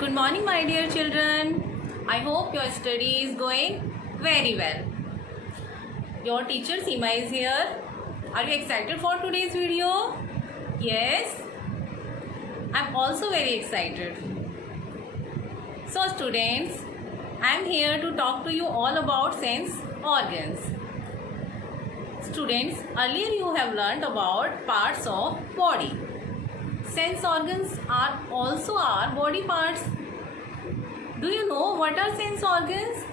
Good morning, my dear children. I hope your study is going very well. Your teacher Seema is here. Are you excited for today's video? Yes? I'm also very excited. So students, I'm here to talk to you all about sense organs. Students, earlier you have learned about parts of body. Sense organs are also our body parts. Do you know what are sense organs?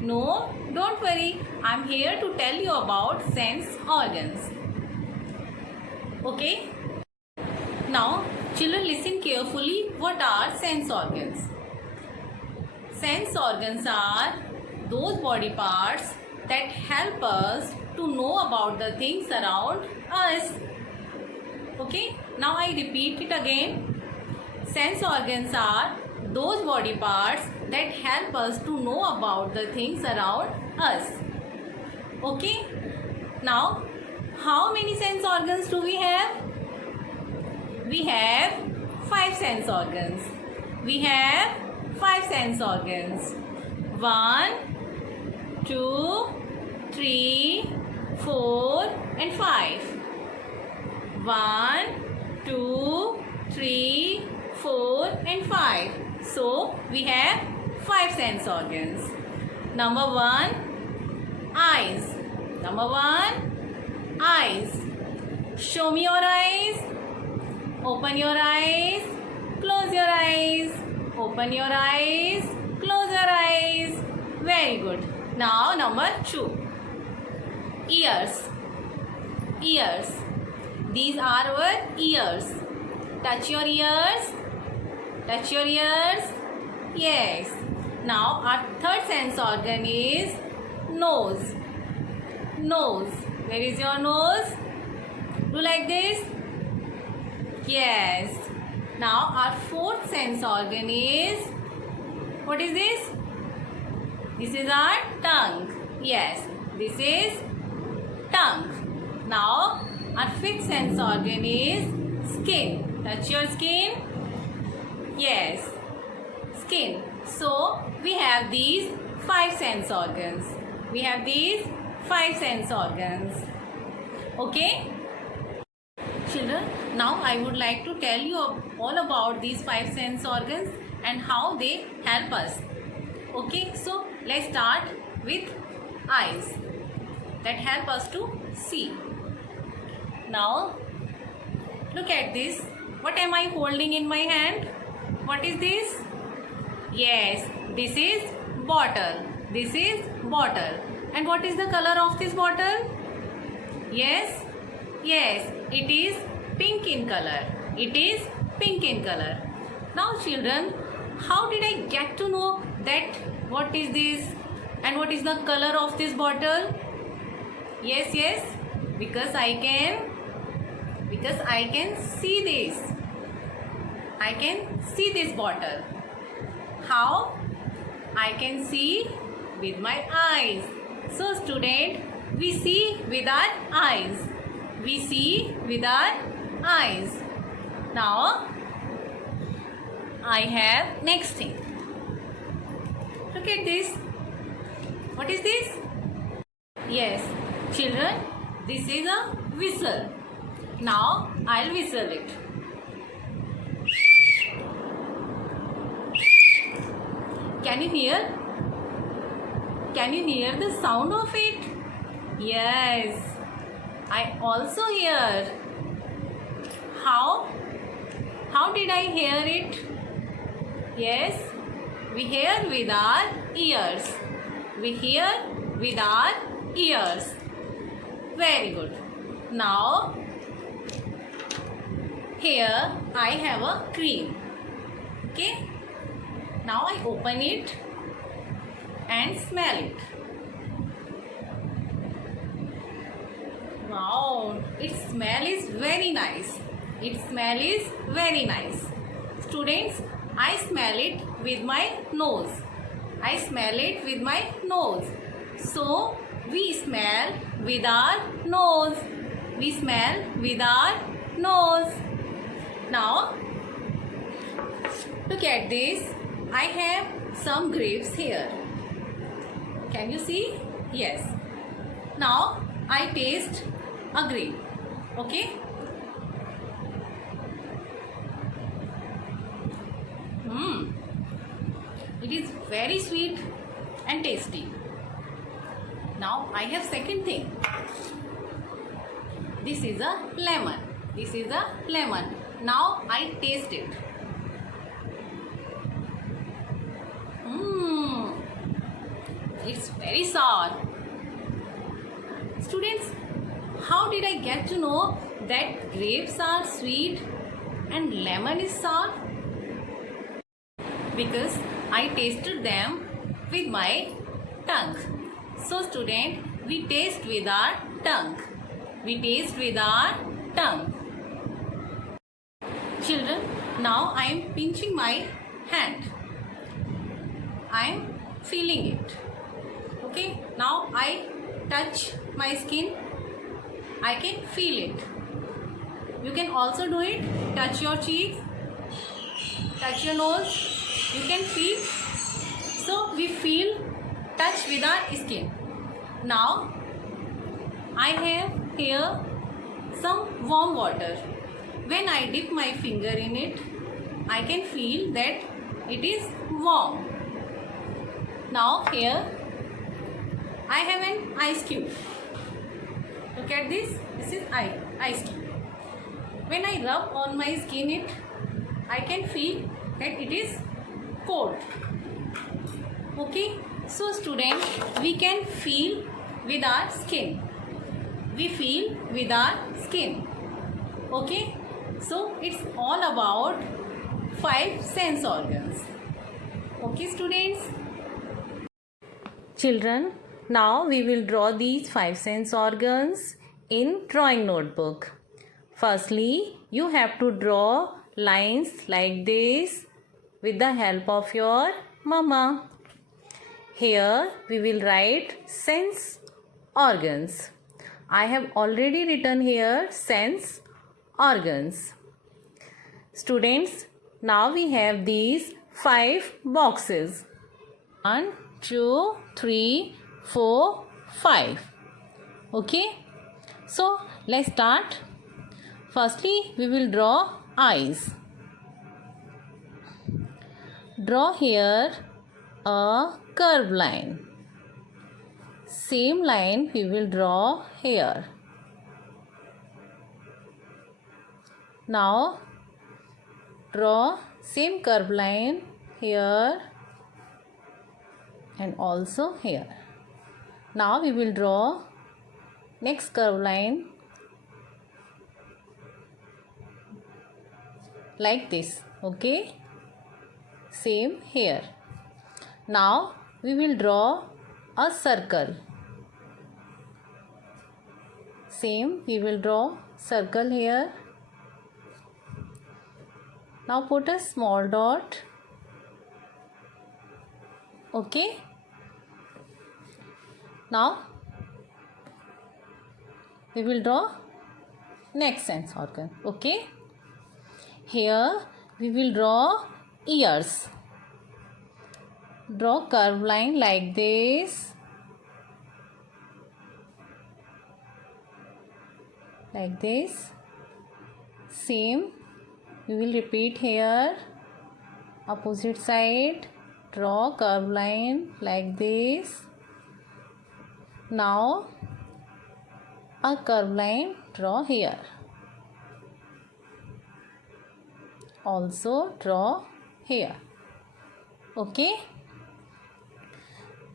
No? Don't worry. I'm here to tell you about sense organs. Okay? Now, children, listen carefully. What are sense organs? Sense organs are those body parts that help us to know about the things around us. Okay? Now I repeat it again. Sense organs are those body parts that help us to know about the things around us. Okay? Now, how many sense organs do we have? We have 5 sense organs. We have 5 sense organs. 1, 2, 3, 4 and 5. 1, 2, 3, 4 and 5. So, we have 5 sense organs. Number 1, eyes. Number 1, eyes. Show me your eyes. Open your eyes. Close your eyes. Open your eyes. Close your eyes. Very good. Now, number 2, ears. Ears. These are our ears. Touch your ears. Touch your ears. Yes. Now our third sense organ is nose. Nose. Where is your nose? Do like this? Yes. Now our fourth sense organ is, what is this? This is our tongue. Yes. This is tongue. Now our fifth sense organ is skin. Touch your skin. Yes, skin. So, we have these 5 sense organs. We have these 5 sense organs. Okay? Children, now I would like to tell you all about these 5 sense organs and how they help us. Okay, so let's start with eyes that help us to see. Now, look at this. What am I holding in my hand? What is this? Yes, this is bottle. This is bottle. And what is the color of this bottle? Yes? Yes, it is pink in color. It is pink in color. Now children, how did I get to know that what is this and what is the color of this bottle? Yes, because I can see this. I can see this bottle. How? I can see with my eyes. So student, we see with our eyes. We see with our eyes. Now, I have next thing. Look at this. What is this? Yes, children, this is a whistle. Now, I'll whistle it. Can you hear? Can you hear the sound of it? Yes, I also hear. How? How did I hear it? Yes, we hear with our ears. We hear with our ears. Very good. Now, here I have a cream. Okay. Now I open it and smell it. Wow, its smell is very nice. Its smell is very nice. Students, I smell it with my nose. I smell it with my nose. So, we smell with our nose. We smell with our nose. Now, Look at this. I have some grapes here. Can you see? Yes. Now I taste a grape. Okay. It is very sweet and tasty. Now I have second thing. This is a lemon. This is a lemon. Now I taste it. It's very sour. Students, how did I get to know that grapes are sweet and lemon is sour? Because I tasted them with my tongue. So student, we taste with our tongue. We taste with our tongue. Children, now I am pinching my hand. I am feeling it. Okay, now I touch my skin. I can feel it. You can also do it. Touch your cheeks. Touch your nose. You can feel. So we feel touch with our skin. Now I have here some warm water. When I dip my finger in it, I can feel that it is warm. Now here I have an ice cube. Look at this. This is ice cube. When I rub on my skin I can feel that it is cold. Okay. So students, we can feel with our skin. We feel with our skin. Okay. So it's all about 5 sense organs. Okay students. Children, now we will draw these 5 sense organs in drawing notebook. Firstly, you have to draw lines like this with the help of your mama. Here we will write sense organs. I have already written here sense organs. Students, now we have these 5 boxes. 1, 2, 3, 4, 5. Okay. So let's start. Firstly, we will draw eyes. Draw here a curved line. Same line we will draw here. Now draw same curved line here and also here. Now we will draw next curved line like this. Okay. Same here. Now we will draw a circle. Same we will draw circle here. Now put a small dot. Okay. Now we will draw next sense organ. Okay. Here we will draw ears. Draw curved line like this. Like this. Same we will repeat here. Opposite side. Draw curved line like this. Now a curved line draw here. Also draw here. Okay.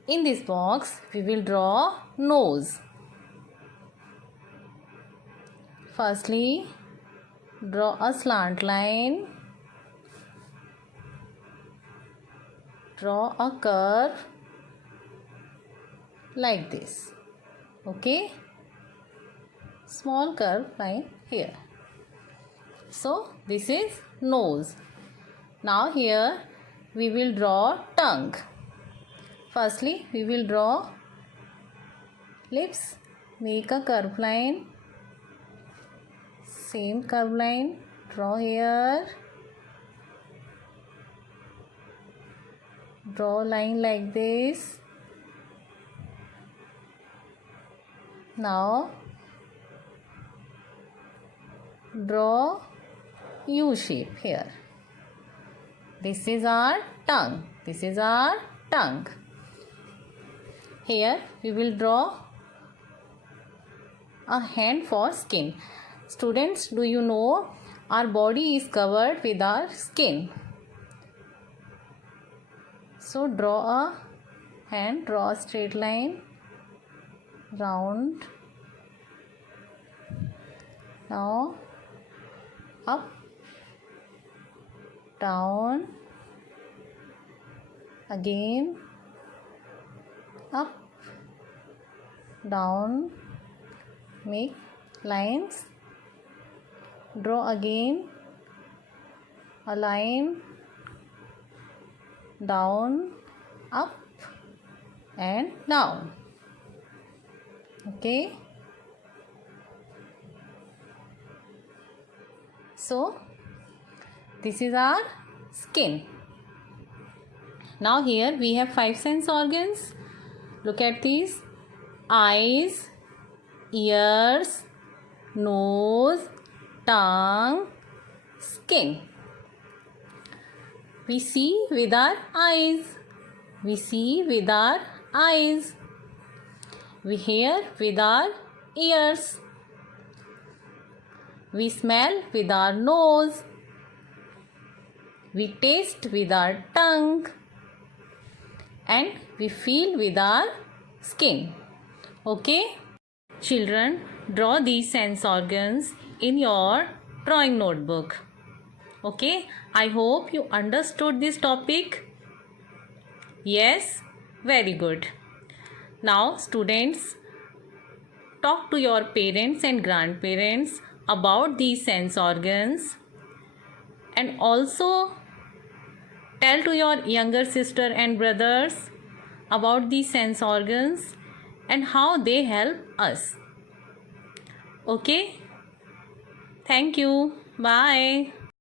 In this box we will draw nose. Firstly, draw a slant line. Draw a curve like this. Okay. Small curve line here. So this is nose. Now here we will draw tongue. Firstly we will draw lips. Make a curve line. Same curve line draw here. Draw line like this. Now draw U shape here. This is our tongue. This is our tongue. Here we will draw a hand for skin. Students, do you know our body is covered with our skin? So draw a hand, draw a straight line, round. Now up, down, again, up, down, make lines, draw again a line, down, up and down. Okay. So this is our skin. Now here we have 5 sense organs. Look at these: eyes, ears, nose, tongue, skin. We see with our eyes. We see with our eyes. We hear with our ears. We smell with our nose. We taste with our tongue. And we feel with our skin. Okay? Children, draw these sense organs in your drawing notebook. Okay? I hope you understood this topic. Yes? Very good. Now, students, talk to your parents and grandparents about these sense organs, and also tell to your younger sister and brothers about these sense organs and how they help us. Okay? Thank you. Bye.